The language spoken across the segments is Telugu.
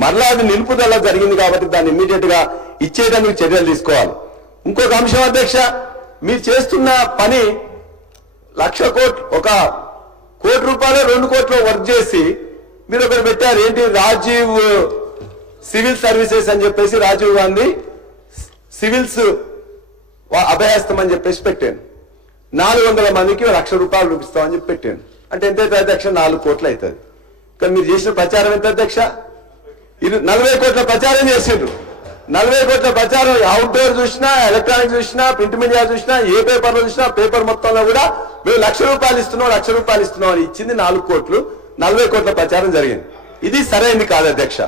మరలా అది నిలుపుదల జరిగింది కాబట్టి దాన్ని ఇమ్మీడియట్ గా ఇచ్చేయడానికి చర్యలు తీసుకోవాలి. ఇంకొక అంశం అధ్యక్ష, మీరు చేస్తున్న పని 1,00,000 కోట్లు, 1 కోటి రూపాయలు 2 కోట్లు వర్క్ చేసి మీరు ఒకరు పెట్టారు. ఏంటి? రాజీవ్ సివిల్ సర్వీసెస్ అని చెప్పేసి రాజీవ్ గాంధీ సివిల్స్ అభయహస్తం అని చెప్పేసి పెట్టాను. 400 మందికి 1,00,000 రూపాయలు రూపిస్తామని చెప్పి పెట్టాను. అంటే ఎంత అవుతుంది అధ్యక్ష? 4 కోట్లు అవుతుంది. కానీ మీరు చేసిన ప్రచారం ఎంత అధ్యక్ష? 40 కోట్ల ప్రచారం చేసిండ్రు. 40 కోట్ల ప్రచారం అవుట్డోర్ చూసినా, ఎలక్ట్రానిక్ చూసినా, ప్రింట్ మీడియా చూసినా, ఏ పేపర్లో చూసినా, పేపర్ మొత్తంలో కూడా మేము 1,00,000 రూపాయలు ఇస్తున్నాం, 1,00,000 రూపాయలు ఇస్తున్నాం అని ఇచ్చింది 4 కోట్లు. 40 కోట్ల ప్రచారం జరిగింది. ఇది సరైనది కాదు అధ్యక్ష.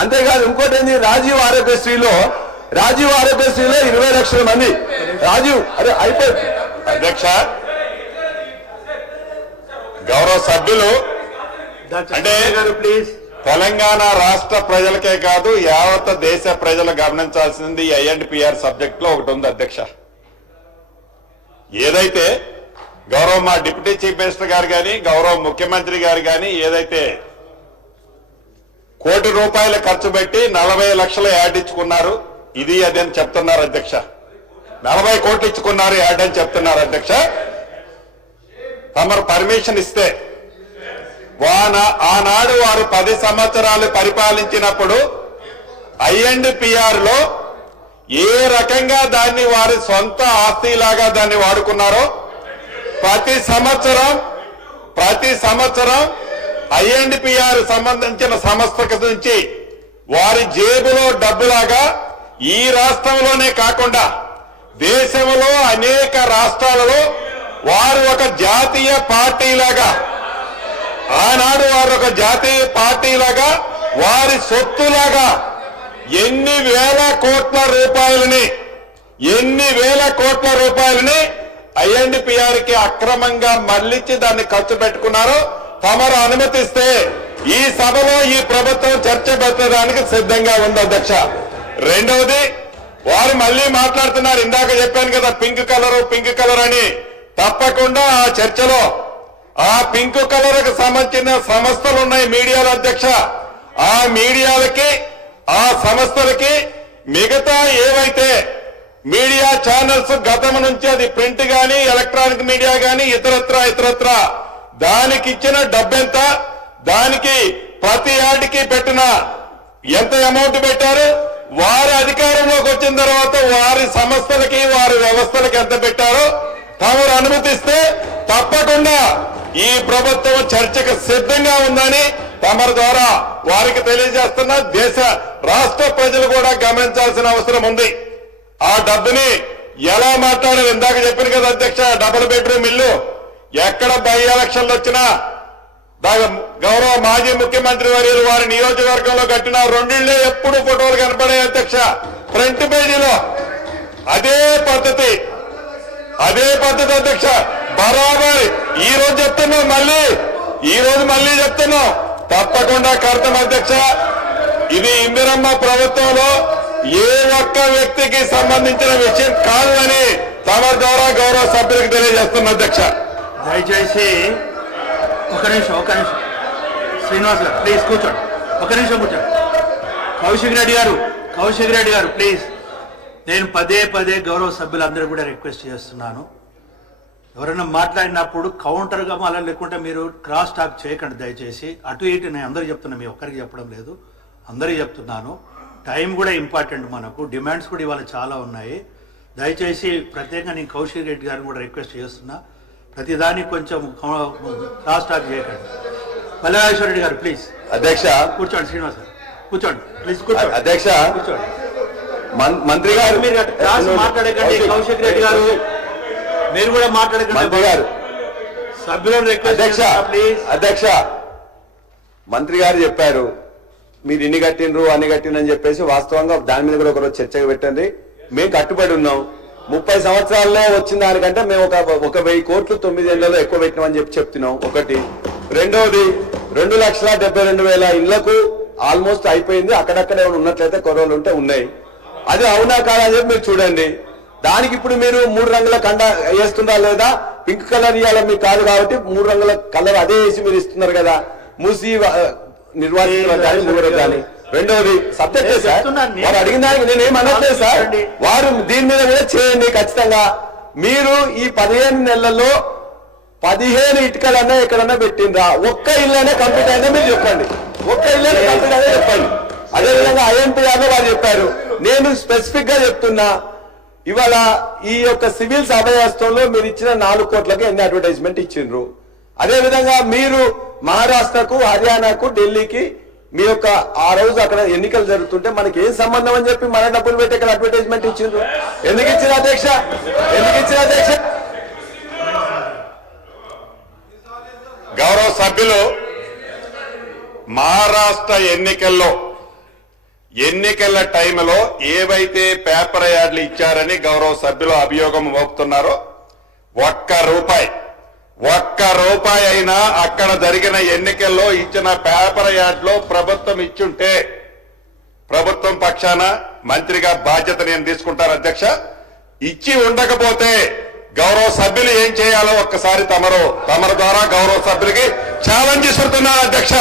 అంతేకాదు ఇంకోటి ఏంది, రాజీవ్ ఆరోగ్యశ్రీలో 20 లక్షల మంది రాజీవ్ అయిపోయింది అధ్యక్ష. గౌరవ సభ్యులు అంటే ప్లీజ్ తెలంగాణ రాష్ట్ర ప్రజలకే కాదు యావత్ దేశ ప్రజలు గమనించాల్సింది ఐఎండ్పిఆర్ సబ్జెక్ట్ లో ఒకటి ఉంది అధ్యక్ష. ఏదైతే గౌరవ మా డిప్యూటీ చీఫ్ మినిస్టర్ గారు కానీ గౌరవ ముఖ్యమంత్రి గారు కానీ ఏదైతే 1 కోటి రూపాయలు ఖర్చు పెట్టి 40 లక్షలు యాడ్ ఇచ్చుకున్నారు, ఇది అది అని చెప్తున్నారు అధ్యక్ష. 40 కోట్లు ఇచ్చుకున్నారు యాడ్ అని చెప్తున్నారు అధ్యక్ష. తమరు పర్మిషన్ ఇస్తే ఆనాడు వారు 10 సంవత్సరాలు పరిపాలించినప్పుడు ఐఎండ్పిఆర్ లో ఏ రకంగా దాన్ని వారి సొంత ఆస్తిలాగా దాన్ని వాడుకున్నారో ప్రతి సంవత్సరం ఐఎండ్పిఆర్ సంబంధించిన సంస్థ నుంచి వారి జేబులో డబ్బులాగా ఈ రాష్ట్రంలోనే కాకుండా దేశంలో అనేక రాష్ట్రాలలో వారు ఒక జాతీయ పార్టీలాగా ఆనాడు వారు ఒక జాతీయ పార్టీలాగా వారి సొత్తులాగా ఎన్ని వేల కోట్ల రూపాయలని ఐఎండ్పిఆర్ కి అక్రమంగా మళ్లించి దాన్ని ఖర్చు పెట్టుకున్నారో తమరు అనుమతిస్తే ఈ సభలో ఈ ప్రభుత్వం చర్చ పెట్టడానికి సిద్ధంగా ఉంది అధ్యక్ష. రెండవది, వారు మళ్లీ మాట్లాడుతున్నారు. ఇందాక చెప్పాను కదా పింక్ కలర్ అని. తప్పకుండా ఆ చర్చలో ఆ పింక్ కలర్ కు సంబంధించిన సంస్థలు ఉన్నాయి మీడియాలో అధ్యక్ష. ఆ మీడియాలకి ఆ సంస్థలకి మిగతా ఏవైతే మీడియా ఛానల్స్ గతం నుంచి అది ప్రింట్ గాని ఎలక్ట్రానిక్ మీడియా గాని ఇతరత్ర దానికి ఇచ్చిన డబ్బెంత, దానికి ప్రతి యాడ్కి పెట్టిన ఎంత అమౌంట్ పెట్టారు, వారి అధికారంలోకి వచ్చిన తర్వాత వారి సంస్థలకి వారి వ్యవస్థలకి ఎంత పెట్టారో తమరు అనుమతిస్తే తప్పకుండా ఈ ప్రభుత్వం చర్చకు సిద్ధంగా ఉందని తమరి ద్వారా వారికి తెలియజేస్తున్న దేశ రాష్ట్ర ప్రజలు కూడా గమనించాల్సిన అవసరం ఉంది. ఆ డబ్బుని ఎలా మాట్లాడారు ఇందాక చెప్పాను కదా అధ్యక్ష. 2 బెడ్రూమ్ ఇల్లు ఎక్కడ బై ఎలక్షన్లు వచ్చినా గౌరవ మాజీ ముఖ్యమంత్రి వర్యులు వారి నియోజకవర్గంలో కట్టిన 2 ఇళ్లే ఎప్పుడు ఫోటోలు కనపడాయి అధ్యక్ష. ఫ్రంట్ పేజీలో అదే పద్ధతి అధ్యక్ష. బరాబర్ ఈ రోజు చెప్తున్నాం, మళ్ళీ చెప్తున్నాం, తప్పకుండా కడతాం అధ్యక్ష. ఇది ఇందిరమ్మ ప్రభుత్వంలో ఏ ఒక్క వ్యక్తికి సంబంధించిన విషయం కాదు అని తమ ద్వారా గౌరవ సభ్యులకు తెలియజేస్తున్నా అధ్యక్ష. దయచేసి ఒక నిమిషం శ్రీనివాస్ గారు ప్లీజ్ కూర్చోండి. ఒక నిమిషం కూర్చోండి. కౌశిక్ రెడ్డి గారు ప్లీజ్. నేను పదే గౌరవ సభ్యులందరూ కూడా రిక్వెస్ట్ చేస్తున్నాను, ఎవరైనా మాట్లాడినప్పుడు కౌంటర్గా అలా లేకుంటే మీరు క్రాస్ టాక్ చేయకండి దయచేసి. అటు ఇటు నేను అందరికీ చెప్తున్నాను, మీ ఒక్కరికి చెప్పడం లేదు, అందరికీ చెప్తున్నాను. టైం కూడా ఇంపార్టెంట్, మనకు డిమాండ్స్ కూడా ఇవాళ చాలా ఉన్నాయి. దయచేసి ప్రత్యేకంగా నేను కౌశిక్ రెడ్డి గారిని కూడా రిక్వెస్ట్ చేస్తున్నా, ప్రతిదానికి కొంచెం క్రాస్ టాక్ చేయకండి. పల్లెరాజేశ్వర రెడ్డి గారు ప్లీజ్. అధ్యక్ష కూర్చోండి. శ్రీనివాస్ గారు కూర్చోండి ప్లీజ్. కూర్చోండి అధ్యక్ష. కూర్చోండి. మంత్రి గారు మీరు క్రాస్ మాట్లాడకండి. కౌశిక్ రెడ్డి గారు మీరు కూడా మాట్లాడకండి. మంత్రి గారు సభ్యులను రిక్వెస్ట్ ప్లీజ్. అధ్యక్ష, మంత్రి గారు చెప్పారు మీరు ఇన్ని కట్టినరు అన్ని కట్టినని చెప్పేసి. వాస్తవంగా దాని మీద కూడా ఒకరోజు చర్చకు పెట్టండి. మేము కట్టుబడి ఉన్నాం. 30 సంవత్సరాల్లో వచ్చిన దానికంటే మేము ఒక 1000 కోట్లు 9 ఏళ్లలో ఎక్కువ పెట్టినామని చెప్తున్నాం. ఒకటి. రెండవది 2,72,000 ఇళ్లకు ఆల్మోస్ట్ అయిపోయింది. అక్కడక్కడ ఏమైనా ఉన్నట్లయితే కొరవలు ఉంటే ఉన్నాయి. అది అవునా కాదా అని చెప్పి మీరు చూడండి. దానికి ఇప్పుడు మీరు 3 రంగుల కండ వేస్తుందా లేదా? పింక్ కలర్ ఇవ్వాలి మీకు కాదు కాబట్టి 3 రంగుల కలర్ అదే వేసి మీరు ఇస్తున్నారు కదా. మూసి నిర్వాసితులు కానీ రెండోది సబ్జెక్టే నేను సార్. చెప్తున్నాను, నేను వారు అడిగిన దానికి నేనేం అనట్లేదు సార్. ఆలోచించండి. వారు దీని మీద కూడా చేయండి ఖచ్చితంగా. మీరు ఈ 15 నెలల్లో 15 ఇటుకలన్నా ఎక్కడన్నా పెట్టిండ్రా? ఒక్క ఇల్లనే కంప్లీట్ అయినా మీరు చెప్పండి. ఒక్క ఇల్లనే కంప్లీట్ అయినా చెప్పండి. అదేవిధంగా ఐఎన్టీఆర్ లో వారు చెప్పారు. నేను స్పెసిఫిక్ గా చెప్తున్నా, ఇవాళ ఈ యొక్క సివిల్ అభయహస్తంలో మీరు ఇచ్చిన 4 కోట్లకి ఎన్ని అడ్వర్టైజ్మెంట్ ఇచ్చిండ్రు? అదేవిధంగా మీరు మహారాష్ట్రకు, హర్యానాకు, ఢిల్లీకి మీ యొక్క ఆ రోజు అక్కడ ఎన్నికలు జరుగుతుంటే మనకి ఏం సంబంధం అని చెప్పి మన డబ్బులు పెట్టి ఇక్కడ అడ్వర్టైజ్మెంట్ ఇచ్చిండ్రు? ఎందుకు ఇచ్చిన అధ్యక్ష? ఎందుకు ఇచ్చిన అధ్యక్ష? గౌరవ సభ్యులు మహారాష్ట్ర ఎన్నికల టైంలో ఏవైతే పేపర్ యార్డ్లు ఇచ్చారని గౌరవ సభ్యులు అభియోగం మోపుతున్నారో ఒక్క రూపాయి అయినా అక్కడ జరిగిన ఎన్నికల్లో ఇచ్చిన పేపర్ యార్డ్లో ప్రభుత్వం ఇచ్చుంటే ప్రభుత్వం పక్షాన మంత్రిగా బాధ్యత నేను తీసుకుంటాను అధ్యక్ష. ఇచ్చి ఉండకపోతే గౌరవ సభ్యులు ఏం చేయాలో ఒక్కసారి తమరు ద్వారా గౌరవ సభ్యులకి ఛాలెంజ్ ఇస్తున్నాను అధ్యక్ష.